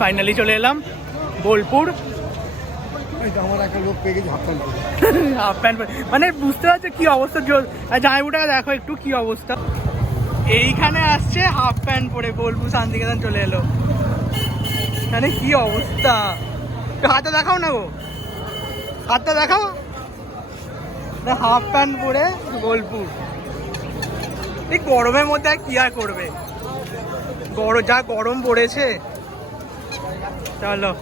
Finally চলে এলাম বোলপুর। মানে বুঝতে পারছ কি অবস্থা? জোর জামাইবুটাকে দেখো একটু কি অবস্থা। এইখানে আসছে হাফ প্যান্ট পরে বোলপুর শান্তিকেতন চলে এলো। মানে কি অবস্থা? হাতটা দেখাও না গো। হাতটা দেখাও। হাফ প্যান্ট পরে বোলপুর। এই গরমের মধ্যে আর কি আর করবে? গরম যা গরম পড়েছে। চলো।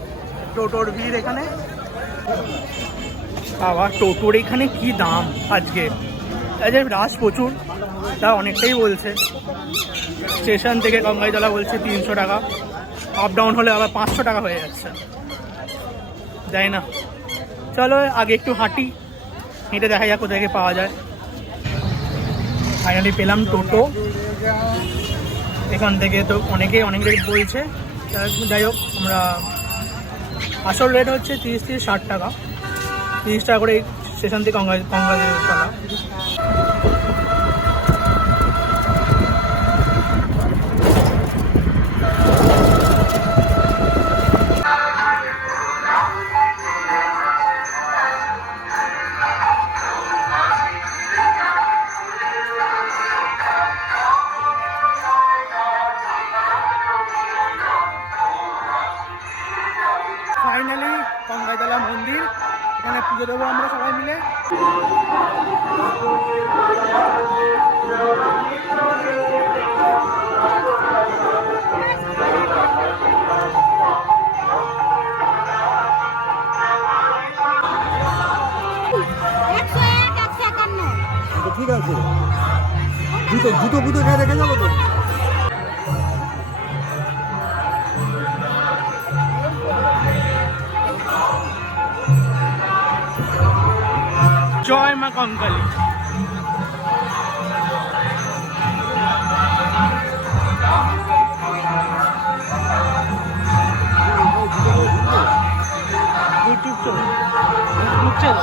টোটোর ভিড় এখানে। বাবা, টোটোর এখানে কি দাম আজকে? আজকে রাশ প্রচুর, তা অনেকটাই বলছে। স্টেশন থেকে গঙ্গাইতলা বলছে তিনশো টাকা। আপ ডাউন হলে আবার পাঁচশো টাকা হয়ে যাচ্ছে। যাই না। চলো, আগে একটু হাঁটি। হেঁটে দেখা যাক কোথায় পাওয়া যায়। ফাইনালি পেলাম টোটো। এখান থেকে তো অনেক রেট বলছে। যাই হোক আমরা আসল রেট হচ্ছে তিরিশ থেকে ষাট টাকা। তিরিশ টাকা করে স্টেশন থেকে গঙ্গাতলা ফাইনালি মন্দির এখানে পুজো দেবো আমরা সবাই মিলে। ঠিক আছে। জুতো জুতো ফুতো খেয়ে রেখে যাব তো? জয় মা কঙ্কালী চলো ইউটিউব চলো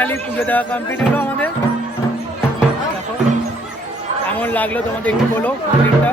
ফাইনালি পুজো দেওয়া কমপ্লিট হলো আমাদের। দেখো কেমন লাগল তোমাদের একটু বলো মন্দিরটা।